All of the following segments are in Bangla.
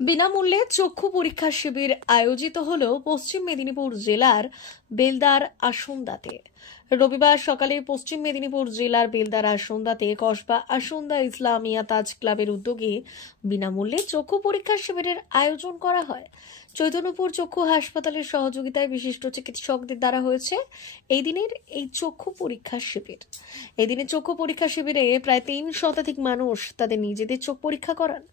বিনামূল্যে চক্ষু পরীক্ষা শিবির আয়োজিত হল পশ্চিম মেদিনীপুর জেলার বেলদার আসন্দাতে। রবিবার সকালে পশ্চিম মেদিনীপুর জেলার বেলদার আসন্দাতে কসবা আসন্দা ইসলামিয়া তাজ ক্লাবের উদ্যোগে বিনামূল্যে চক্ষু পরীক্ষা শিবিরের আয়োজন করা হয়। চৈতন্যপুর চক্ষু হাসপাতালের সহযোগিতায় বিশিষ্ট চিকিৎসকদের দ্বারা হয়েছে এই দিনের এই চক্ষু পরীক্ষা শিবির। এই দিনে চক্ষু পরীক্ষা শিবিরে প্রায় 3 শতাধিক মানুষ তাদের নিজেদের চোখ পরীক্ষা করান।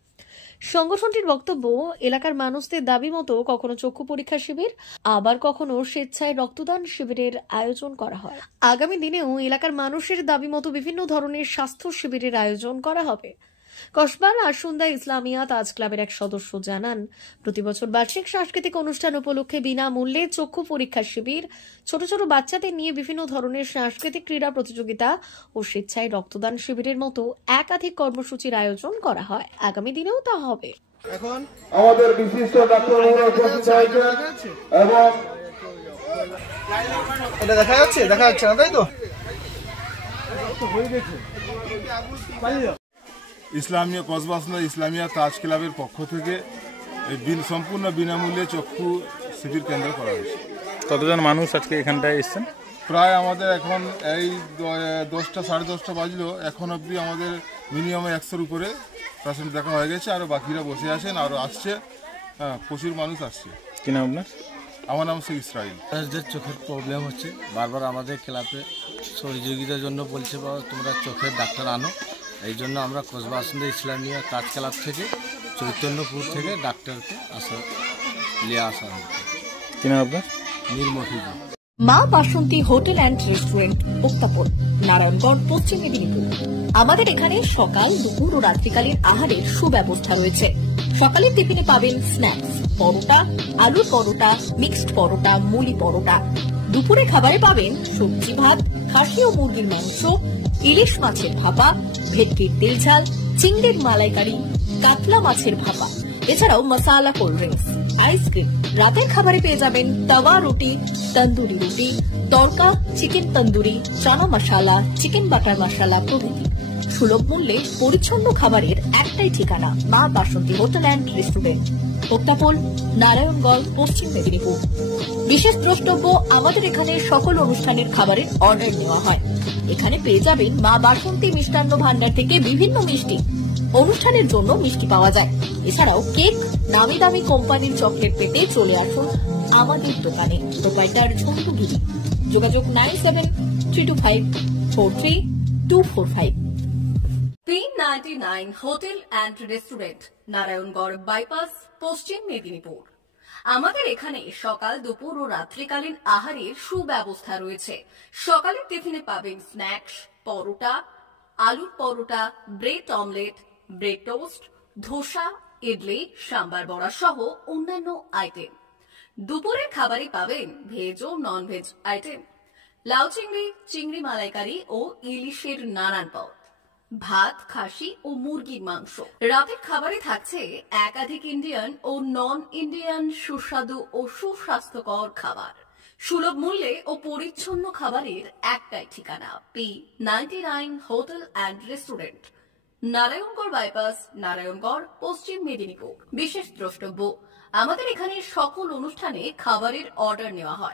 সংগঠনটির বক্তব্য, এলাকার মানুষদের দাবি মতো কখনো চক্ষু পরীক্ষা শিবির, আবার কখনো স্বেচ্ছায় রক্তদান শিবিরের আয়োজন করা হয়। আগামী দিনেও এলাকার মানুষের দাবি মতো বিভিন্ন ধরনের স্বাস্থ্য শিবিরের আয়োজন করা হবে। কসবার আসন্দা ইসলামিয়া তাজ ক্লাবের এক সদস্য জানান, প্রতি বছর বার্ষিক সাংস্কৃতিক অনুষ্ঠান উপলক্ষে বিনামূল্যে চক্ষু পরীক্ষা শিবির, ছোট ছোট বাচ্চাদের নিয়ে বিভিন্ন ধরনের সাংস্কৃতিক ক্রীড়া প্রতিযোগিতা ও স্বেচ্ছায় রক্তদান শিবিরের মতো একাধিক কর্মসূচির আয়োজন করা হয়। আগামী দিনেও তা হবে। এখন আমাদের বিশিষ্ট ডাক্তারবাবুরা উপস্থিত হয়েছে এবং এটা দেখা যাচ্ছে না, তাই তো? ইসলামিয়া কসবা আসন্দা ইসলামিয়া তাজ ক্লাবের পক্ষ থেকে সম্পূর্ণ বিনামূল্যে চক্ষু শিবির কেন্দ্র করা হয়েছে। কতজন মানুষ আজকে এখানটায় এসেছেন? প্রায় আমাদের এখন এই 10টা সাড়ে 10টা বাজলো, এখন অবধি আমাদের মিনিমাম 100-র উপরে পেশেন্ট দেখা হয়ে গেছে, আরও বাকিরা বসে আছেন, আরও আসছে। প্রচুর মানুষ আসছে। কি নাম আপনার? আমার নাম শেখ ইসরাইল। মানুষদের চোখের প্রবলেম হচ্ছে, বারবার আমাদের ক্লাবে সহযোগিতার জন্য বলছে বাবা তোমরা চোখের ডাক্তার আনো। এই জন্য আমরা কসবা আসন্দা ইসলামিয়া তাজ ক্লাব থেকে চৈতন্যপুর থেকে ডাক্তারকে নিয়ে আসা হচ্ছে। কি নাম আপনার? নির্মফিজি। মা বাসন্তী হোটেল অ্যান্ড রেস্টুরেন্ট, উত্তাপন, নারায়ণগড়, পশ্চিম মেদিনীপুর। আমাদের এখানে সকাল, দুপুর ও রাত্রিকালীন আহারের সুব্যবস্থা রয়েছে। সকালের টিফিনে পাবেন স্ন্যাক্স, পরোটা, আলুর পরোটা, মিক্সড পরোটা, মুলি পরোটা। দুপুরে খাবারে পাবেন সবজি ভাত, খাসি ও মুরগির মাংস, ইলিশ মাছের ভাপা, ভেটকির তেল ঝাল, চিংড়ির মালাইকারি, কাতলা মাছের ভাপা, এছাড়াও মশালা কোল্ড ড্রিঙ্কস, আইসক্রিম। রাতের খাবারে পেয়ে যাবেন তাওয়া রুটি, তন্দুরি রুটি, তড়কা, চিকেন তন্দুরি, চানা মশালা, চিকেন বাটার মশালা প্রভৃতি। সুলভ মূল্যে পরিচ্ছন্ন খাবারের একটাই ঠিকানা, মা বাসন্তী হোটেল অ্যান্ড রেস্টুরেন্ট, উত্তাপন, নারায়ণগড়, পশ্চিম মেদিনীপুর। বিশেষ দ্রষ্টব্য, আমাদের এখানে সকল অনুষ্ঠানের খাবারের অর্ডার নেওয়া হয়। এখানে পেয়ে যাবেন মা বাসন্তী মিষ্টান্ন ভান্ডার থেকে বিভিন্ন মিষ্টি। অনুষ্ঠানের জন্য মিষ্টি পাওয়া যায়। এছাড়াও কেক, নামি দামি কোম্পানির চকলেট পেতে চলে আসুন আমাদের দোকানে। প্রোপাইটার ঝন্টুগিরি। যোগাযোগ 9732543245। P99 hotel and restaurant, Narayangarh bypass, পশ্চিম মেদিনীপুর। আমাদের এখানে সকাল, দুপুর ও রাত্রিকালীন আহারের সুব্যবস্থা রয়েছে। সকালের টিফিনে পাবেন স্ন্যাক্স, পরোটা, আলুর paratha, bread omelette, bread toast, dosa, idli, sambar vada সহ অন্যান্য আইটেম। দুপুরের খাবারে পাবেন ভেজ ও নন ভেজ আইটেম, লাউ চিংড়ি, চিংড়ি মালাইকারি ও ইলিশের নানান পদ, ভাত, খাসি ও মুরগির মাংস। রাতের খাবারে থাকছে একাধিক ইন্ডিয়ান ও নন ইন্ডিয়ান সুস্বাদু ও সুস্বাস্থ্যকর খাবার। সুলভ মূল্যে ও পরিচ্ছন্ন খাবারের একটাই ঠিকানা, P99 hotel and restaurant, Narayangarh bypass, Narayangarh, পশ্চিম মেদিনীপুর। বিশেষ দ্রষ্টব্য, আমাদের এখানে সকল অনুষ্ঠানে খাবারের অর্ডার নেওয়া হয়।